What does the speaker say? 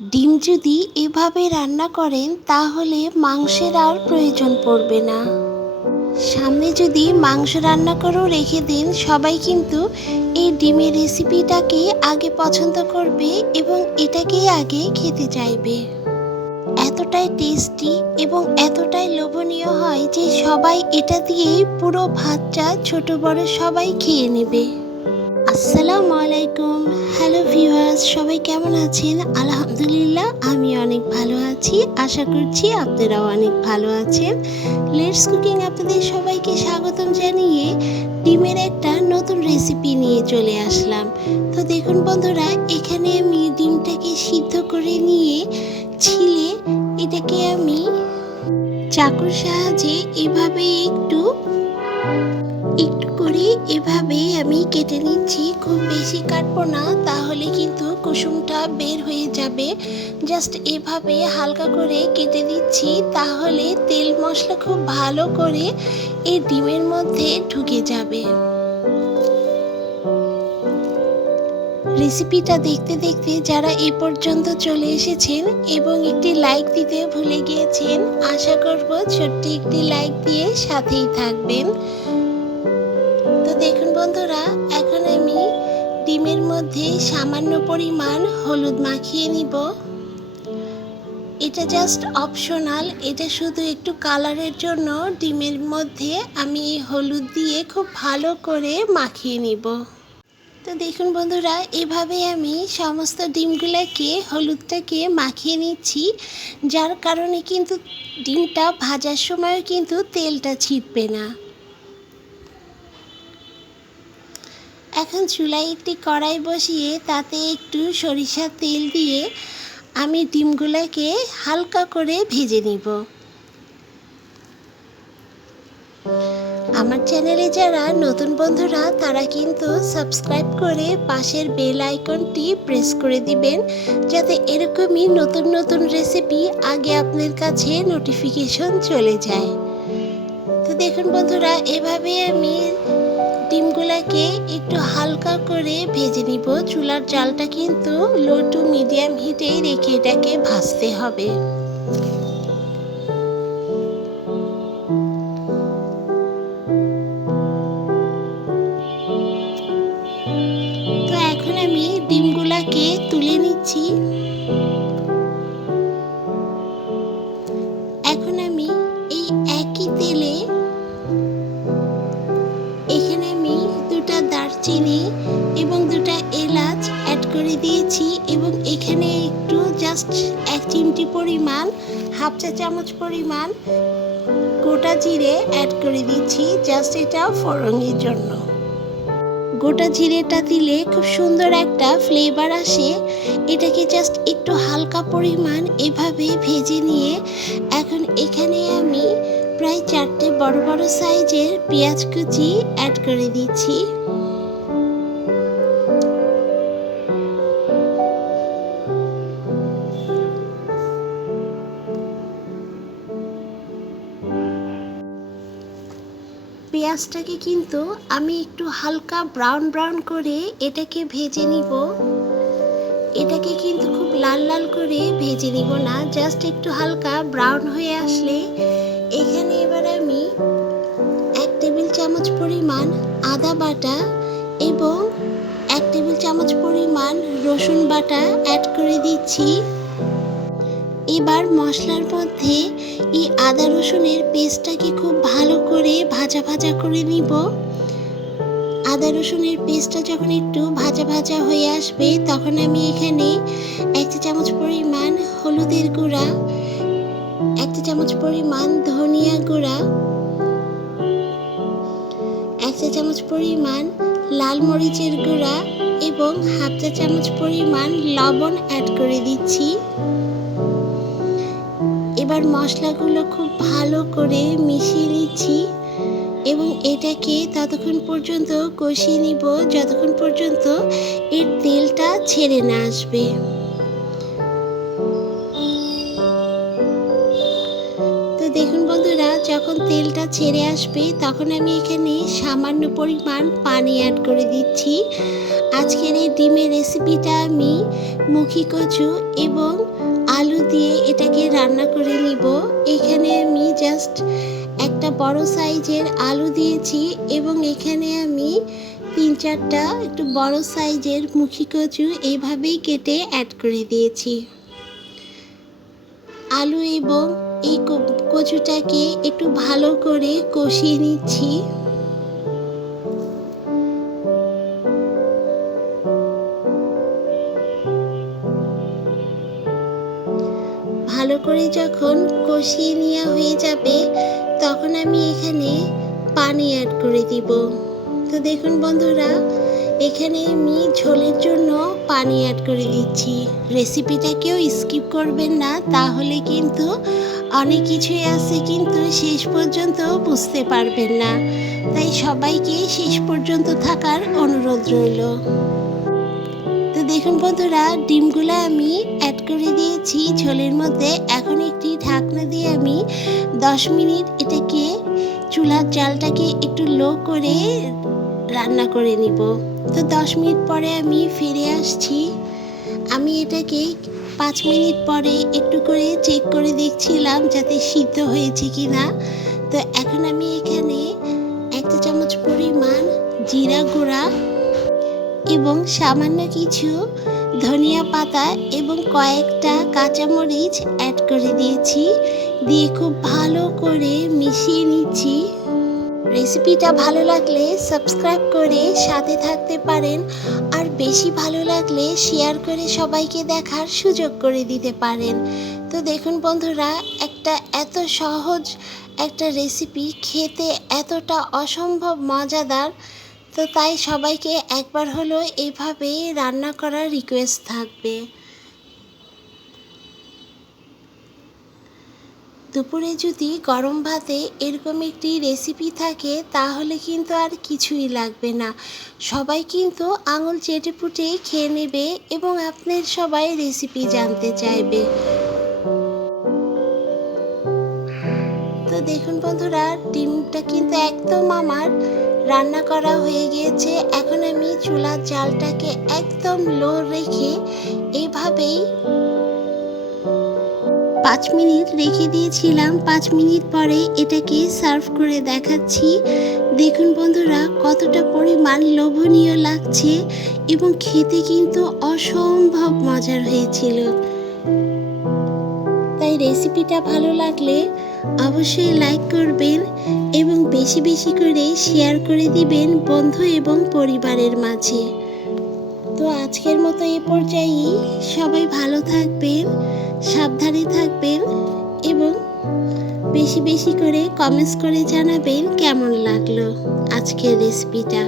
ডিম যদি এভাবে রান্না করেন তাহলে মাংসের আর প্রয়োজন পড়বে না। সামনে যদি মাংস রান্না করেও রেখে দেন, সবাই কিন্তু এই ডিমের রেসিপিটাকে আগে পছন্দ করবে এবং এটাকেই আগে খেতে চাইবে। এতটাই টেস্টি এবং এতটাই লোভনীয় হয় যে সবাই এটা দিয়েই পুরো ভাতটা ছোট বড় সবাই খেয়ে নেবে। আসসালামু আলাইকুম, হ্যালো ভিউয়ার্স, সবাই কেমন আছেন? আলহামদুলিল্লাহ আমি অনেক ভালো আছি। আশা করছি আপনারাও অনেক ভালো আছেন। লেটস কুকিং আপনাদের সবাইকে স্বাগতম জানিয়ে ডিমের একটা নতুন রেসিপি নিয়ে চলে আসলাম। তো দেখুন বন্ধুরা, এখানে আমি ডিমটাকে সিদ্ধ করে নিয়ে ছিলে এটাকে আমি চাকুর সাহায্যে এভাবে একটু করে এভাবে আমি কেটে নিচ্ছি। খুব বেশি কাটবো না, তাহলে কিন্তু কুসুমটা বের হয়ে যাবে। জাস্ট এভাবে হালকা করে কেটে দিচ্ছি, তাহলে তেল মশলা খুব ভালো করে এই ডিমের মধ্যে ঢুকে যাবে। রেসিপিটা দেখতে দেখতে যারা এ পর্যন্ত চলে এসেছেন এবং একটি লাইক দিতে ভুলে গিয়েছেন, আশা করব ছোট্ট একটি লাইক দিয়ে সাথেই থাকবেন। তো দেখুন বন্ধুরা, এখন আমি ডিমের মধ্যে সামান্য পরিমাণ হলুদ মাখিয়ে নিব। এটা জাস্ট অপশনাল, এটা শুধু একটু কালারের জন্য ডিমের মধ্যে আমি হলুদ দিয়ে খুব ভালো করে মাখিয়ে নিব। তো দেখুন বন্ধুরা, এভাবে আমি সমস্ত ডিমগুলোকে হলুদটাকে মাখিয়ে নিচ্ছি, যার কারণে কিন্তু ডিমটা ভাজার সময়ও কিন্তু তেলটা ছিটবে না। এখন চুলায় একটি কড়াই বসিয়ে তাতে একটু সরিষার তেল দিয়ে আমি ডিমগুলোকে হালকা করে ভেজে নিব। আমার চ্যানেলে যারা নতুন বন্ধুরা, তারা কিন্তু সাবস্ক্রাইব করে পাশের বেল আইকনটি প্রেস করে দিবেন, যাতে এরকমই নতুন নতুন রেসিপি আগে আপনার কাছে নোটিফিকেশন চলে যায়। তো দেখুন বন্ধুরা, এভাবে আমি ডিমগুলোকে একটু হালকা করে ভেজে নিব। চুলার জালটা কিন্তু লো টু মিডিয়াম হিটেই রেখে এটাকে ভাজতে হবে। তো এখন আমি ডিমগুলোকে তুলে নিচ্ছি। এখন আমি এই একই তেলে এখানে আমি দুটা দারচিনি এবং দুটা এলাচ অ্যাড করে দিয়েছি এবং এখানে একটু জাস্ট 1 চিমটি পরিমাণ, হাফ চা চামচ পরিমাণ গোটা জিরে অ্যাড করে দিচ্ছি, জাস্ট এটা ফোড়নের জন্য। গোটা জিরেটা দিলে খুব সুন্দর একটা ফ্লেভার আসে। এটাকে জাস্ট একটু হালকা পরিমাণ এভাবে ভেজে নিয়ে এখন এখানে আমি প্রায় 4টে বড় বড় সাইজের পেঁয়াজ কুচি অ্যাড করে দিচ্ছি। পেঁয়াজটাকে কিন্তু আমি একটু হালকা ব্রাউন ব্রাউন করে এটাকে ভেজে নিব। এটাকে কিন্তু খুব লাল লাল করে ভেজে নিব না, জাস্ট একটু হালকা ব্রাউন হয়ে আসলে এখানে এবার আমি 1 টেবিল চামচ পরিমাণ আদা বাটা এবং 1 টেবিল চামচ পরিমাণ রসুন বাটা অ্যাড করে দিচ্ছি। এবার মশলার মধ্যে এই আদা রসুনের পেস্টটাকে খুব ভালো করে ভাজা ভাজা করে নিব। আদা রসুনের পেস্টটা যখন একটু ভাজা ভাজা হয়ে আসবে, তখন আমি এখানে 1 চা চামচ পরিমাণ হলুদের গুঁড়া, 1 চা চামচ পরিমাণ ধনিয়া গুঁড়া, 1 চা চামচ পরিমাণ লাল মরিচের গুঁড়া এবং হাফ চা চামচ পরিমাণ লবণ অ্যাড করে দিচ্ছি। এবার মশলাগুলো খুব ভালো করে মিশিয়ে নিচ্ছি এবং এটাকে ততক্ষণ পর্যন্ত কষিয়ে নিব যতক্ষণ পর্যন্ত এর তেলটা ছেড়ে না আসবে। তো দেখুন বন্ধুরা, যখন তেলটা ছেড়ে আসবে তখন আমি এখানে সামান্য পরিমাণ পানি অ্যাড করে দিচ্ছি। আজকের এই ডিমের রেসিপিটা আমি মুখী কচু এবং আলু দিয়ে এটাকে রান্না করে নিব। এখানে আমি জাস্ট একটা বড় সাইজের আলু দিয়েছি এবং এখানে আমি 3-4টা একটু বড় সাইজের মুখী কচু এইভাবেই কেটে অ্যাড করে দিয়েছি। আলু এবং এই কচুটাকে একটু ভালো করে কষিয়ে নিচ্ছি। ভালো করে যখন কষিয়ে নেওয়া হয়ে যাবে তখন আমি এখানে পানি অ্যাড করে দিব। তো দেখুন বন্ধুরা, এখানে আমি ঝোলের জন্য পানি অ্যাড করে দিচ্ছি। রেসিপিটা কেউ স্কিপ করবেন না, তাহলে কিন্তু অনেক কিছুই আছে কিন্তু শেষ পর্যন্ত বুঝতে পারবেন না। তাই সবাইকে শেষ পর্যন্ত থাকার অনুরোধ রইল। তো দেখুন বন্ধুরা, ডিমগুলো আমি অ্যাড করে দিয়েছি ঝোলের মধ্যে। এখন একটি ঢাকনা দিয়ে আমি 10 মিনিট এটাকে চুলার জালটাকে একটু লো করে রান্না করে নিব। তো 10 মিনিট পরে আমি ফিরে আসছি। আমি এটাকে 5 মিনিট পরে একটু করে চেক করে দেখছিলাম যাতে সিদ্ধ হয়েছে কিনা। তো এখন আমি এখানে 1 চা চামচ পরিমাণ জিরা গুঁড়া এবং সামান্য কিছু ধনিয়া পাতা এবং কয়েকটা কাঁচামরিচ অ্যাড করে দিয়েছি। দিয়ে খুব ভালো করে মিশিয়ে নিচ্ছি। রেসিপিটা ভালো লাগলে সাবস্ক্রাইব করে সাথে থাকতে পারেন, আর বেশি ভালো লাগলে শেয়ার করে সবাইকে দেখার সুযোগ করে দিতে পারেন। তো দেখুন বন্ধুরা, একটা এত সহজ একটা রেসিপি খেতে এতটা অসম্ভব মজাদার। তো তাই সবাইকে একবার হলো এইভাবে রান্না করার রিকোয়েস্ট থাকবে। দুপুরে যদি গরম ভাতে এরকম একটি রেসিপি থাকে তাহলে কিন্তু আর কিছুই লাগবে না। সবাই কিন্তু আঙুল চেটেপুটে খেয়ে নেবে এবং আপনার সবাই রেসিপি জানতে চাইবে। তো দেখুন বন্ধুরা, ডিমটা কিন্তু একদম আমার রান্না করা হয়ে গিয়েছে। এখন আমি চুলার জালটাকে একদম লো রেখে এইভাবেই 5 মিনিট রেখে দিয়েছিলাম। 5 মিনিট পরে এটাকে সার্ভ করে দেখাচ্ছি। দেখুন বন্ধুরা, কতটা পরিমাণ লোভনীয় লাগছে এবং খেতে কিন্তু অসম্ভব মজার হয়েছিল। তাই রেসিপিটা ভালো লাগলে অবশ্যই লাইক করবেন এবং বেশি বেশি করে শেয়ার করে দিবেন বন্ধু এবং পরিবারের মাঝে। তো আজকের মতো এ পর্যায়েই সবাই ভালো থাকবেন, সাবধানে থাকবেন এবং বেশি বেশি করে কমেন্টস করে জানাবেন কেমন লাগলো আজকের রেসিপিটা।